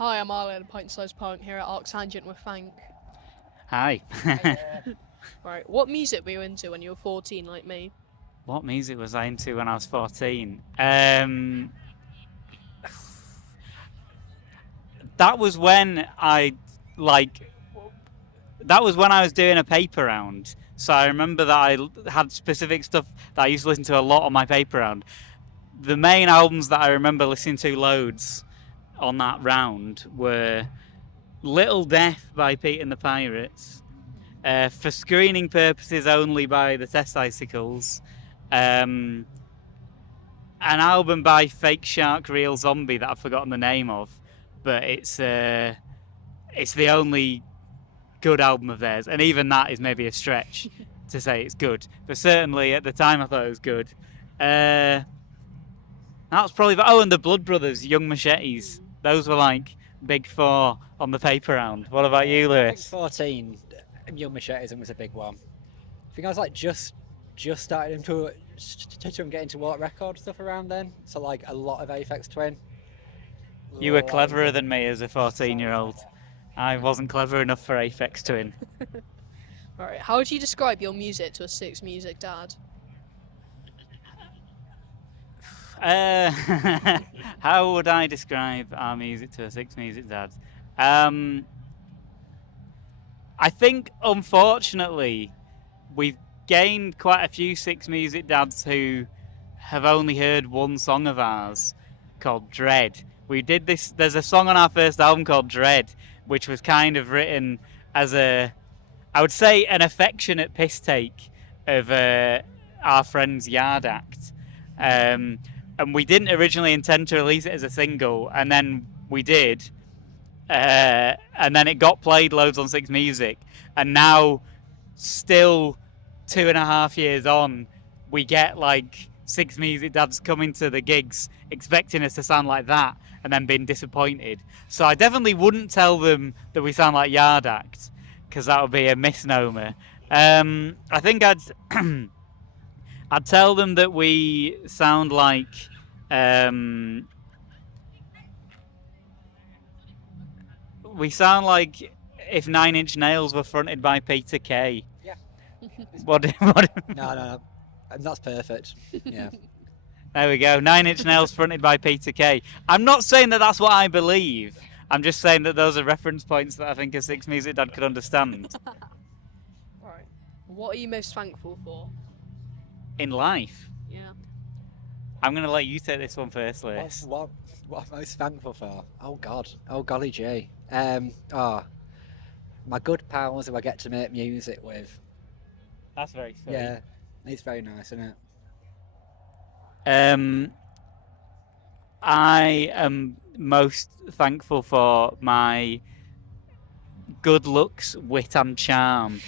Hi, I'm Arlen, pint-sized punk here at ArcTanGent with Fank. Hi. Right, what music were you into when you were 14, like me? What music was I into when I was 14? That was when like, that was when I was doing a paper round. So I remember that I had specific stuff that I used to listen to a lot on my paper round. The main albums that I remember listening to loads on that round were Little Death by Pete and the Pirates, For Screening Purposes Only by the Test Icicles, an album by Fake Shark Real Zombie that I've forgotten the name of, but it's the only good album of theirs, and even that is maybe a stretch to say it's good, but certainly at the time I thought it was good. That was probably and the Blood Brothers, Young Machetes. Those were like big four on the paper round. What about you, I think Lewis? 14, Young Machetism was a big one. I think I was like just started into get into what record stuff around then. So like a lot of Aphex Twin. You were cleverer than me as a 14-year-old. I wasn't clever enough for Aphex Twin. Alright, how would you describe your music to a Six Music dad? How would I describe our music to a Six Music dad? I think, unfortunately, we've gained quite a few Six Music dads who have only heard one song of ours called Dread. We did this. There's a song on our first album called Dread, which was kind of written as I would say, an affectionate piss take of our friend's Yard Act. And we didn't originally intend to release it as a single, and then we did. And then it got played loads on Six Music, and now, still 2.5 years on, we get like Six Music dads coming to the gigs expecting us to sound like that, and then being disappointed. So I definitely wouldn't tell them that we sound like Yard Act, because that would be a misnomer. I think I'd tell them that we sound like if Nine Inch Nails were fronted by Peter Kay. Yeah. What? No, that's perfect. Yeah. There we go. Nine Inch Nails fronted by Peter Kay. I'm not saying that that's what I believe. I'm just saying that those are reference points that I think a Six Music dad could understand. Alright, what are you most thankful for? In life, Yeah. I'm going to let you take this one first, Liz. What am I most thankful for? Oh God. Oh golly gee. My good pals who I get to make music with. That's very sweet. Yeah. It's very nice, isn't it? I am most thankful for my good looks, wit and charm.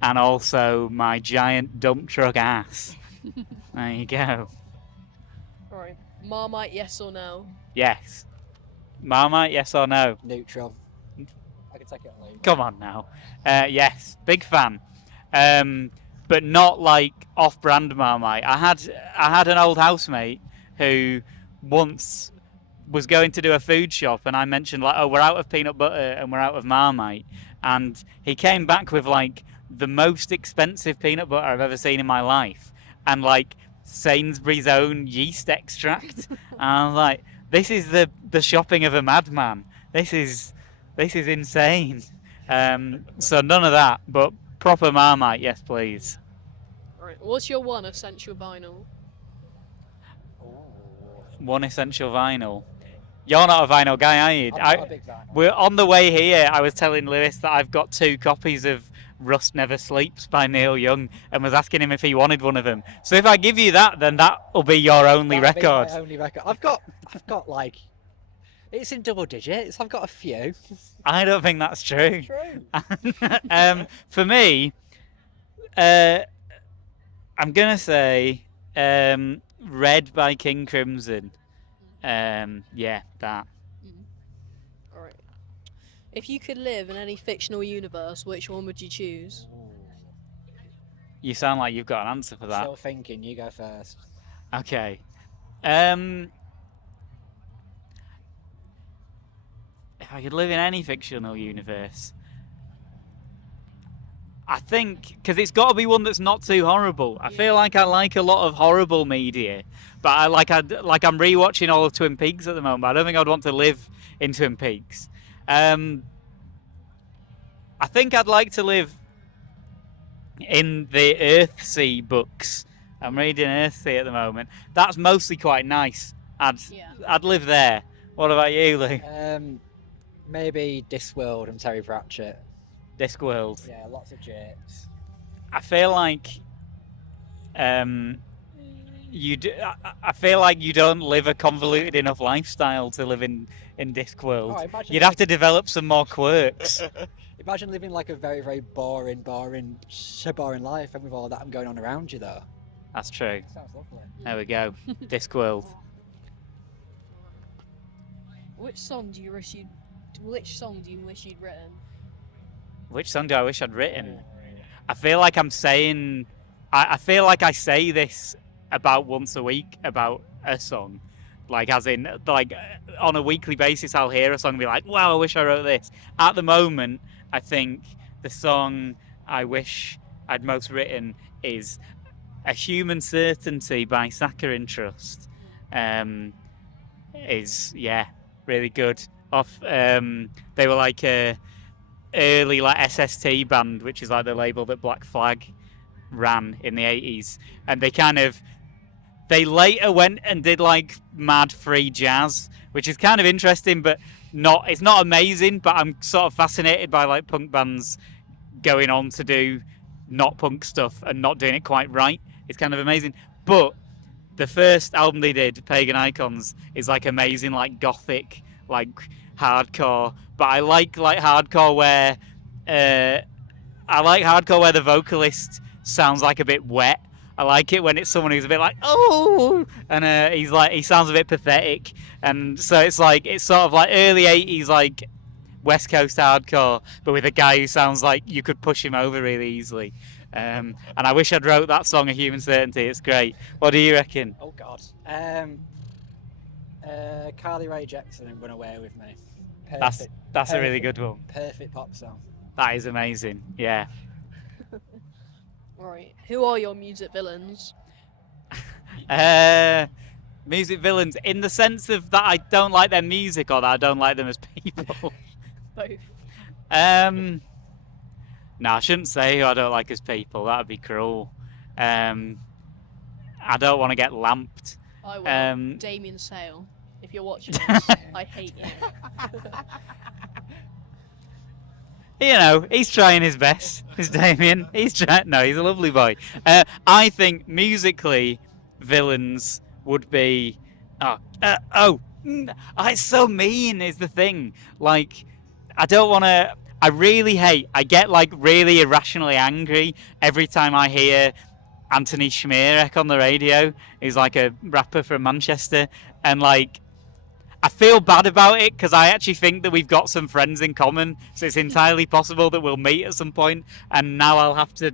And also my giant dump truck ass. There you go. Alright, Marmite, yes or no? Yes. Marmite, yes or no? Neutral. I can take it or leave it. Come on now. Yes, big fan. But not like off-brand Marmite. I had an old housemate who once was going to do a food shop, and I mentioned like, oh, we're out of peanut butter and we're out of Marmite, and he came back with like the most expensive peanut butter I've ever seen in my life, and like Sainsbury's own yeast extract. And I was like, this is the shopping of a madman. This is insane. So none of that, but proper Marmite, yes please. Alright, what's your one essential vinyl? One essential vinyl. You're not a vinyl guy, are you? I'm not a big fan. We're on the way here. I was telling Lewis that I've got 2 copies of Rust Never Sleeps by Neil Young, and was asking him if he wanted one of them. So if I give you that, then that will be your only That'd be record. my only record. I've got like, it's in double digits. I've got a few. I don't think that's true. True. For me, I'm gonna say Red by King Crimson. Yeah, that. Alright. If you could live in any fictional universe, which one would you choose? You sound like you've got an answer for that. Still thinking. You go first. Okay. if I could live in any fictional universe, I think because it's got to be one that's not too horrible. I feel like I like a lot of horrible media, but I'm rewatching all of Twin Peaks at the moment. I don't think I'd want to live in Twin Peaks. I think I'd like to live in the Earthsea books. I'm reading Earthsea at the moment. That's mostly quite nice. I'd live there. What about you, Lou? Maybe Discworld and Terry Pratchett. Discworld. Yeah, lots of japes. I feel like I feel like you don't live a convoluted enough lifestyle to live in Discworld. Oh, You'd have to develop some more quirks. Imagine living like a very, very boring life, and with all that going on around you, though. That's true. Sounds lovely. There we go. Discworld. Which song do you wish you'd written? Which song do I wish I'd written? I feel like I'm saying... I feel like I say this about once a week about a song. Like, as in, like, on a weekly basis, I'll hear a song and be like, wow, I wish I wrote this. At the moment, I think the song I wish I'd most written is A Human Certainty by Saccharine Trust. Is, yeah, really good. They were like a early like SST band, which is like the label that Black Flag ran in the 80s, and they later went and did like mad free jazz, which is kind of interesting, but it's not amazing. But I'm sort of fascinated by like punk bands going on to do not punk stuff and not doing it quite right. It's kind of amazing. But the first album they did, Pagan Icons, is like amazing, like gothic, like hardcore. But I like hardcore where the vocalist sounds like a bit wet. I like it when it's someone who's a bit like, oh, and he sounds a bit pathetic, and so it's sort of like early 80s like West Coast hardcore, but with a guy who sounds like you could push him over really easily. And I wish I'd wrote that song, A Human Certainty. It's great. What do you reckon? Oh God. Carly Rae Jepsen and Run Away With Me. That's a really good one. Perfect pop song. That is amazing. Yeah. Right. Who are your music villains? Music villains in the sense of that I don't like their music or that I don't like them as people. Both. No, I shouldn't say who I don't like as people. That would be cruel. I don't want to get lamped. I will. Damien Sale. If you're watching this, I hate you. You know, he's trying his best. Is Damien? He's trying. No, he's a lovely boy. I think musically, villains would be. It's so mean. Is the thing. Like, I don't want to. I really hate. I get like really irrationally angry every time I hear Anthony Schmierek on the radio. He's like a rapper from Manchester, and like. I feel bad about it because I actually think that we've got some friends in common, so it's entirely possible that we'll meet at some point, and now I'll have to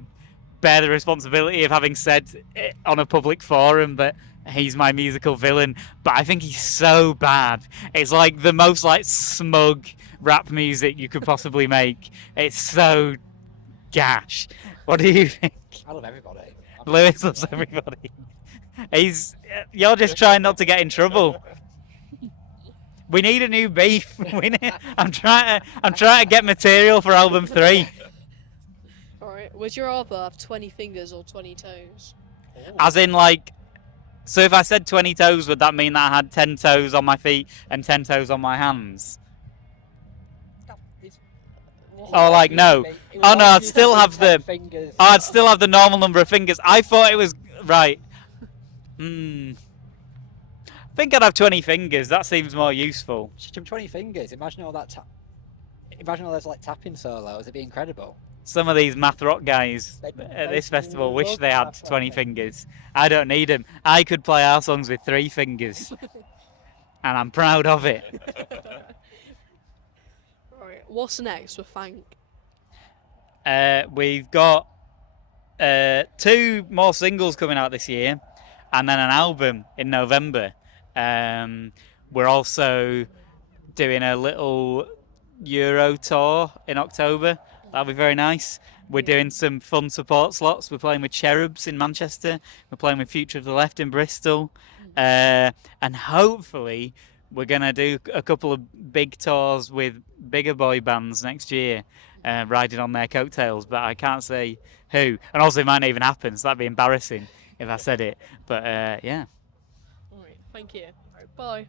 bear the responsibility of having said it on a public forum that he's my musical villain. But I think he's so bad. It's like the most like smug rap music you could possibly make. It's so gash. What do you think? I love everybody. Lewis loves everybody. You're just trying not to get in trouble. We need a new beef. I'm trying to get material for album 3. Alright, would you rather have 20 fingers or 20 toes? As in like, so if I said 20 toes, would that mean that I had 10 toes on my feet and 10 toes on my hands? Oh, like no. Oh no, I'd still have the. Oh, I'd still have the normal number of fingers. I thought it was right. I think I'd have 20 fingers. That seems more useful. 20 fingers. Imagine all that. Imagine all those like tapping solos. It'd be incredible. Some of these math rock guys at this festival wish they had 20 fingers. I don't need them. I could play our songs with 3 fingers, and I'm proud of it. Right. What's next with Thank? We've got 2 more singles coming out this year, and then an album in November. We're also doing a little Euro tour in October. That'll be very nice. We're doing some fun support slots. We're playing with Cherubs in Manchester. We're playing with Future of the Left in Bristol. And hopefully we're going to do a couple of big tours with bigger boy bands next year, riding on their coattails, but I can't say who. And also it might not even happen, so that'd be embarrassing if I said it. But yeah. All right, thank you. Bye.